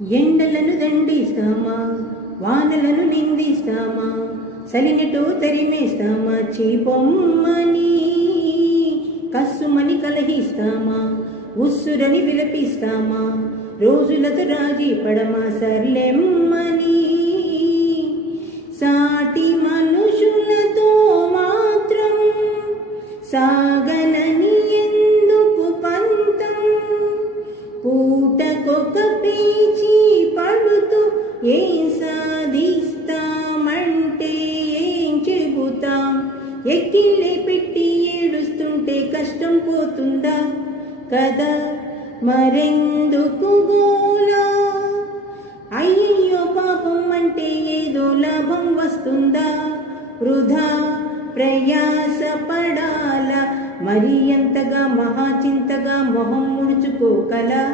ఎండలను దండిస్తామా, వానలను నిందిస్తామా, సలినటు తరిమేస్తామా, చీపొమ్మని కస్సుమని కలహిస్తామా, ఉస్సురని విలపిస్తామా, రోజులతో రాజీ పడమా, సర్లెమ్మని సాటి మనుషులతో మాత్రం సాగనని ఎందుకు పంతం, పూటకొక పేచి పడుతూ ఏం సాధిస్తామంటే ఏం చెబుతాం, ఎక్కిళ్ళే పెట్టి ఏడుస్తుంటే కష్టం పోతుందా కదా, మరెందుకు గోలా, అయ్యో పాపం అంటే ఏదో లాభం వస్తుందా, వృధా ప్రయాస పడాలా, మరి ఎంతగా మహాచింతగా మొహం ముడుచుకోకలా.